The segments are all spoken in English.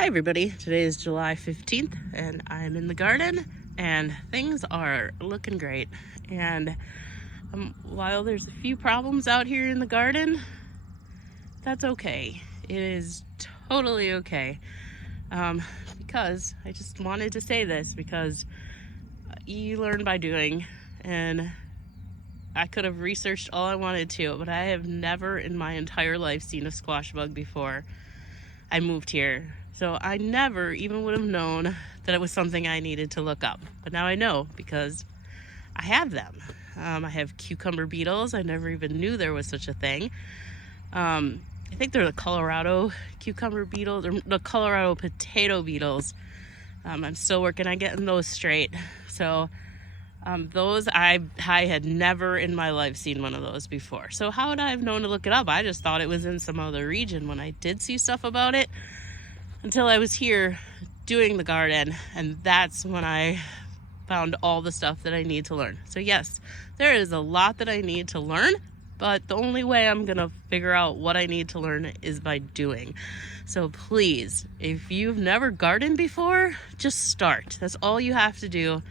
Hi everybody, today is July 15th and I'm in the garden and things are looking great. And while there's a few problems out here in the garden, that's okay. It is totally okay. Because I just wanted to say this because you learn by doing, and I could have researched all I wanted to, but I have never in my entire life seen a squash bug before I moved here. So I never even would have known that it was something I needed to look up. But now I know because I have them. I have cucumber beetles. I never even knew there was such a thing. I think they're the Colorado cucumber beetles, or the Colorado potato beetles. I'm still working on getting those straight. So those, I had never in my life seen one of those before. So how would I have known to look it up? I just thought it was in some other region when I did see stuff about it, until I was here doing the garden, and that's when I found all the stuff that I need to learn. So yes, there is a lot that I need to learn, but the only way I'm gonna figure out what I need to learn is by doing. So please, if you've never gardened before, just start. That's all you have to do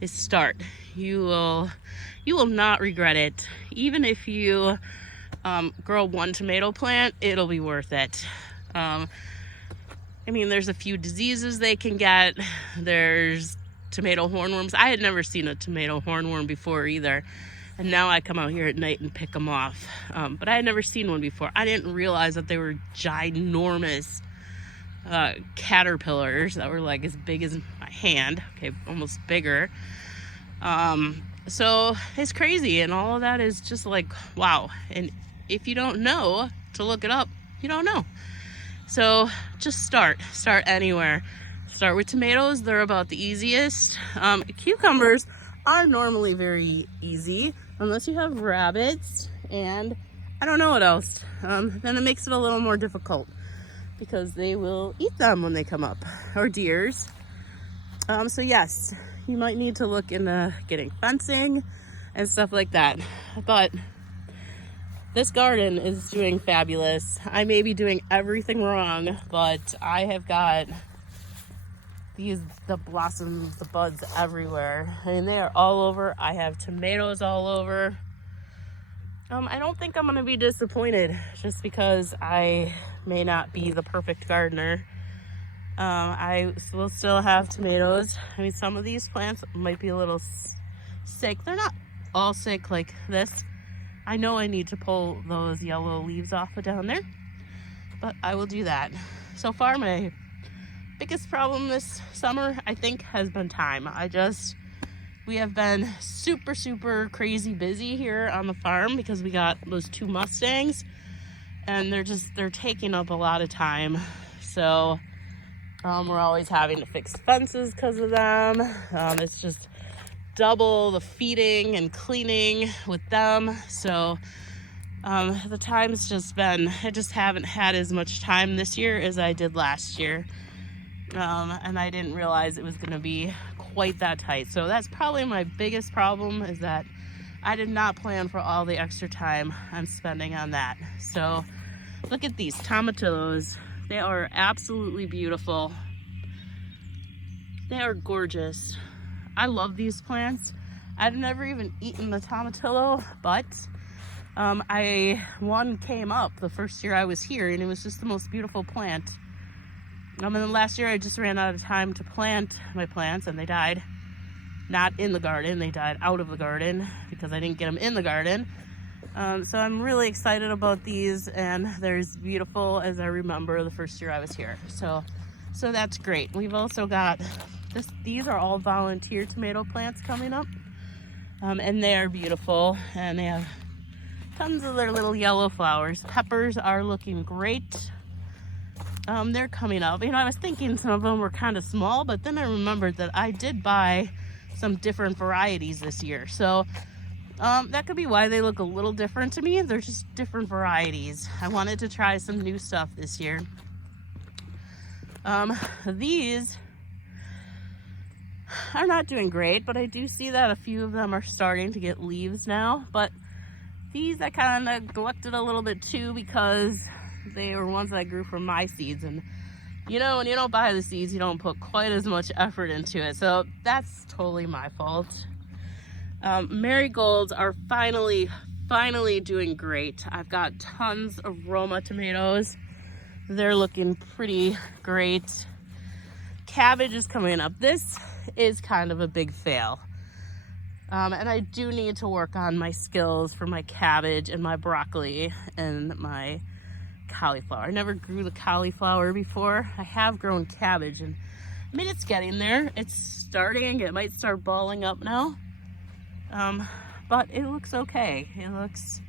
is start. You will not regret it. Even if you grow one tomato plant, it'll be worth it. I mean, there's a few diseases they can get. There's tomato hornworms. I had never seen a tomato hornworm before either. And now I come out here at night and pick them off. But I had never seen one before. I didn't realize that they were ginormous caterpillars that were like as big as my hand. Okay, almost bigger. So it's crazy. And all of that is just like, wow. And if you don't know to look it up, you don't know. So just start anywhere. Start with tomatoes. They're about the easiest. Cucumbers are normally very easy unless you have rabbits, and I don't know what else. Then it makes it a little more difficult because they will eat them when they come up, or deers. So yes, you might need to look into getting fencing and stuff like that. But this garden is doing fabulous. I may be doing everything wrong, but I have got the blossoms, the buds everywhere. I mean, they are all over. I have tomatoes all over. I don't think I'm gonna be disappointed just because I may not be the perfect gardener. I will still have tomatoes. I mean, some of these plants might be a little sick. They're not all sick like this. I know I need to pull those yellow leaves off of down there, but I will do that. So far, my biggest problem this summer, I think, has been time. We have been super crazy busy here on the farm because we got those 2 Mustangs, and they're taking up a lot of time. So we're always having to fix fences because of them. It's just double the feeding and cleaning with them. So the time's just been, I just haven't had as much time this year as I did last year. And I didn't realize it was going to be quite that tight. So that's probably my biggest problem, is that I did not plan for all the extra time I'm spending on that. So look at these tomatillos. They are absolutely beautiful. They are gorgeous. I love these plants. I've never even eaten the tomatillo, but one came up the first year I was here, and it was just the most beautiful plant. And then last year I just ran out of time to plant my plants, and they died. Not in the garden, they died out of the garden because I didn't get them in the garden. So I'm really excited about these, and they're as beautiful as I remember the first year I was here. So that's great. We've also got these are all volunteer tomato plants coming up, and they are beautiful, and they have tons of their little yellow flowers. Peppers are looking great. They're coming up. You know, I was thinking some of them were kind of small, but then I remembered that I did buy some different varieties this year. So that could be why they look a little different to me. They're just different varieties. I wanted to try some new stuff this year. These are not doing great, but I do see that a few of them are starting to get leaves now. But these I kind of neglected a little bit too, because they were ones that I grew from my seeds, and you know, when you don't buy the seeds, you don't put quite as much effort into it. So that's totally my fault. Marigolds are finally doing great. I've got tons of Roma tomatoes. They're looking pretty great. Cabbage is coming up. This is kind of a big fail. And I do need to work on my skills for my cabbage and my broccoli and my cauliflower. I never grew the cauliflower before. I have grown cabbage, and I mean, it's getting there. It's starting. It might start balling up now. But it looks okay. It looks,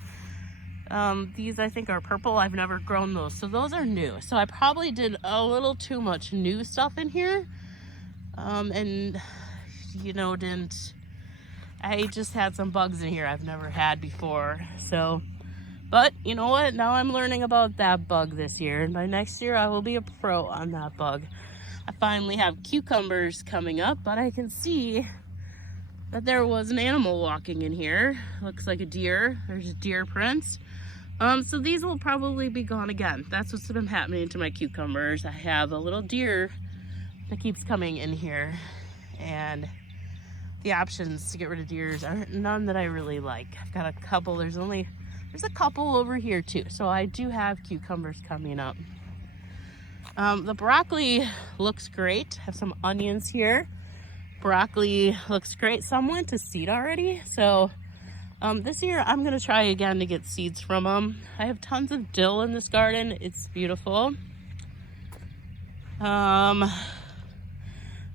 these I think are purple. I've never grown those. So those are new. So I probably did a little too much new stuff in here. And, you know, I just had some bugs in here I've never had before. So, but you know what? Now I'm learning about that bug this year. And by next year, I will be a pro on that bug. I finally have cucumbers coming up, but I can see that there was an animal walking in here. Looks like a deer. There's deer prints. So these will probably be gone again. That's what's been happening to my cucumbers. I have a little deer that keeps coming in here, and the options to get rid of deers are none that I really like. I've got a couple. There's a couple over here too. So I do have cucumbers coming up. The broccoli looks great. I have some onions here. Broccoli looks great. Some went to seed already. So this year I'm gonna try again to get seeds from them. I have tons of dill in this garden. It's beautiful.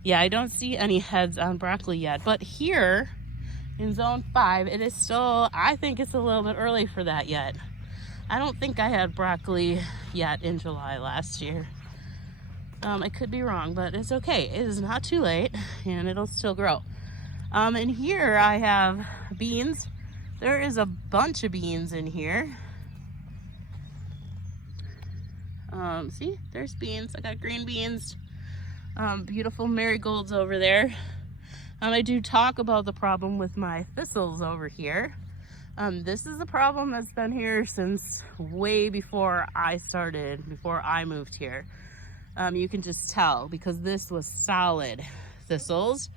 Yeah, I don't see any heads on broccoli yet, but here in zone 5, it is still, I think it's a little bit early for that yet. I don't think I had broccoli yet in July last year. I could be wrong, but it's okay. It is not too late, and it'll still grow. And here I have beans. There is a bunch of beans in here. See, there's beans. I got green beans. Beautiful marigolds over there. I do talk about the problem with my thistles over here. This is a problem that's been here since way before I moved here. You can just tell because this was solid thistles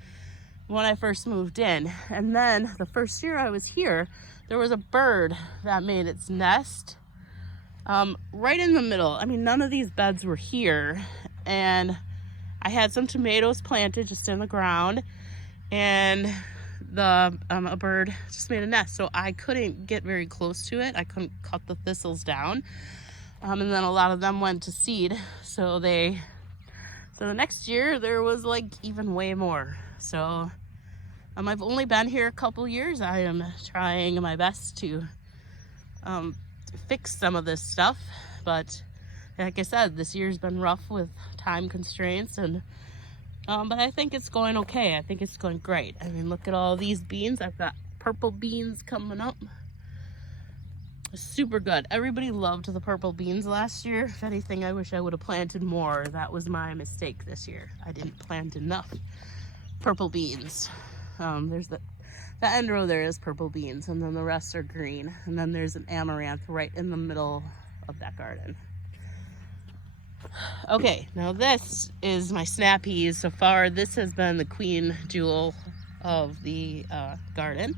when I first moved in. And then the first year I was here, there was a bird that made its nest right in the middle. I mean, none of these beds were here, and I had some tomatoes planted just in the ground, and a bird just made a nest. So I couldn't get very close to it. I couldn't cut the thistles down. And then a lot of them went to seed. So the next year there was like even way more. So I've only been here a couple years. I am trying my best to fix some of this stuff, but like I said, this year's been rough with time constraints, and but I think it's going okay. I think it's going great. I mean, look at all these beans. I've got purple beans coming up. Super good. Everybody loved the purple beans last year. If anything, I wish I would have planted more. That was my mistake this year. I didn't plant enough purple beans. There's the end row there is purple beans, and then the rest are green. And then there's an amaranth right in the middle of that garden. Okay, now this is my snap peas. So far, this has been the queen jewel of the garden.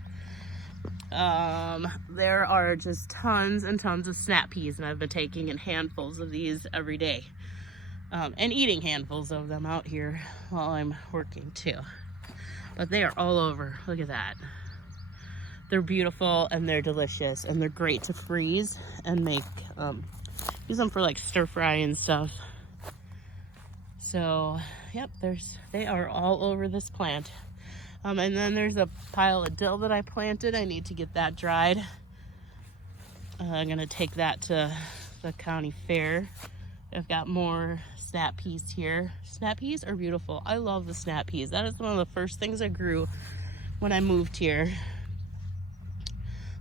There are just tons and tons of snap peas, and I've been taking in handfuls of these every day, and eating handfuls of them out here while I'm working too. But they are all over. Look at that. They're beautiful, and they're delicious, and they're great to freeze and make, use them for like stir fry and stuff. So, yep, they are all over this plant. And then there's a pile of dill that I planted. I need to get that dried. I'm gonna take that to the county fair. I've got more snap peas here. Snap peas are beautiful. I love the snap peas. That is one of the first things I grew when I moved here.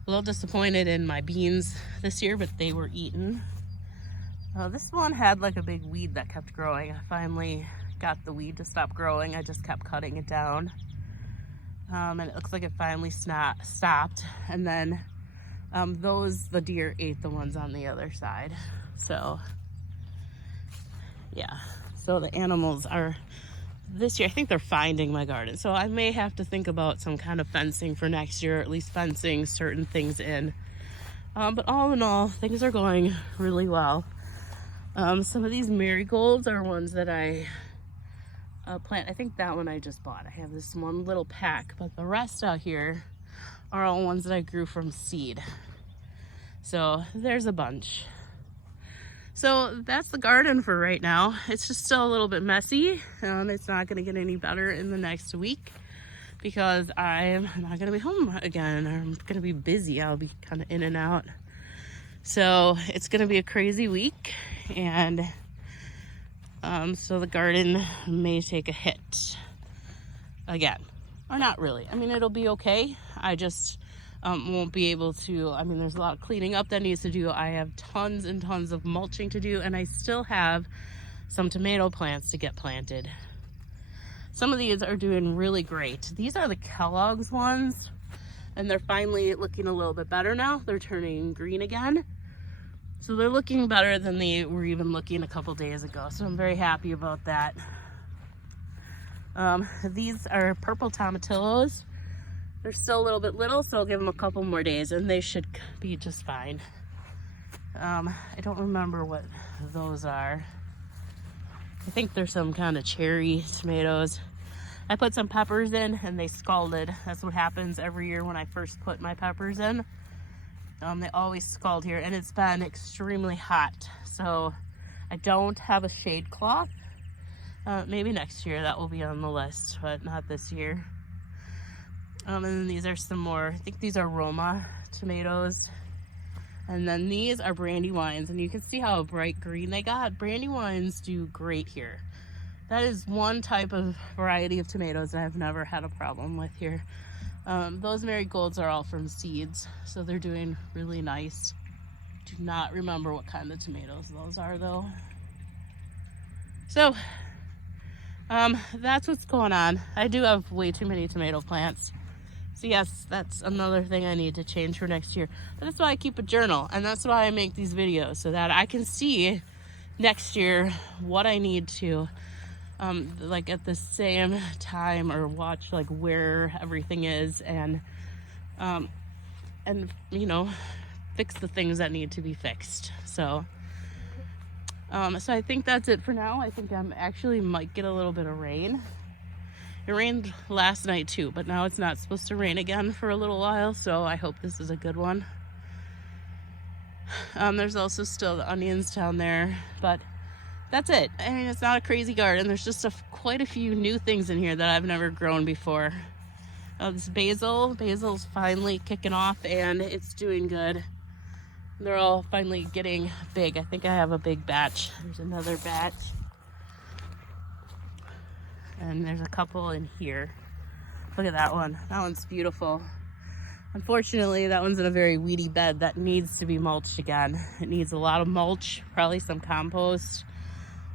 A little disappointed in my beans this year, but they were eaten. This one had like a big weed that kept growing. I finally got the weed to stop growing. I just kept cutting it down. And it looks like it finally stopped. And then the deer ate the ones on the other side. So yeah, So the animals are, this year, I think they're finding my garden. So I may have to think about some kind of fencing for next year, or at least fencing certain things in. But all in all, things are going really well. Some of these marigolds are ones that I plant. I think that one I just bought. I have this one little pack, but the rest out here are all ones that I grew from seed. So there's a bunch. So that's the garden for right now. It's just still a little bit messy. It's not going to get any better in the next week because I'm not going to be home again. I'm going to be busy. I'll be kind of in and out. So it's going to be a crazy week, and so the garden may take a hit again, or not really. I mean, it'll be okay. I just won't be able to, I mean, there's a lot of cleaning up that needs to do. I have tons and tons of mulching to do, and I still have some tomato plants to get planted. Some of these are doing really great. These are the Kellogg's ones, and they're finally looking a little bit better now. They're turning green again. So they're looking better than they were even looking a couple days ago. So I'm very happy about that. These are purple tomatillos. They're still a little bit little, so I'll give them a couple more days and they should be just fine. I don't remember what those are. I think they're some kind of cherry tomatoes. I put some peppers in and they scalded. That's what happens every year when I first put my peppers in. They always scald here, and it's been extremely hot. So I don't have a shade cloth. Maybe next year that will be on the list, but not this year. And then these are some more, I think these are Roma tomatoes. And then these are brandywines, and you can see how bright green they got. Brandywines do great here. That is one type of variety of tomatoes that I've never had a problem with here. Those marigolds are all from seeds, so they're doing really nice. Do not remember what kind of tomatoes those are though. So that's what's going on. I do have way too many tomato plants. So yes, that's another thing I need to change for next year. But that's why I keep a journal, and that's why I make these videos, so that I can see next year what I need to like at the same time, or watch like where everything is, and you know, fix the things that need to be fixed. So so I think that's it for now. I think I'm actually might get a little bit of rain. It rained last night too, but now it's not supposed to rain again for a little while, so I hope this is a good one. There's also still the onions down there, but that's it. I mean, it's not a crazy garden. There's just quite a few new things in here that I've never grown before. This basil's finally kicking off, and it's doing good. They're all finally getting big. I think I have a big batch. There's another batch. And there's a couple in here. Look at that one. That one's beautiful. Unfortunately, that one's in a very weedy bed that needs to be mulched again. It needs a lot of mulch, probably some compost.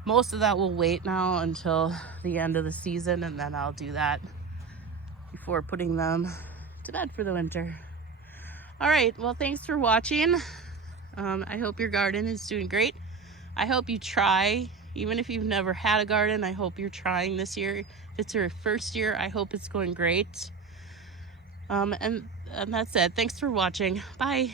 Most of that will wait now until the end of the season, and then I'll do that before putting them to bed for the winter. All right, well, thanks for watching. I hope your garden is doing great. I hope you try, even if you've never had a garden, I hope you're trying this year. If it's your first year, I hope it's going great. And that's it. Thanks for watching. Bye.